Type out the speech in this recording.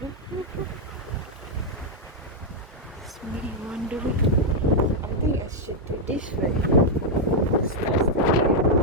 It's me wondering. I think I should do this way. Starts the game.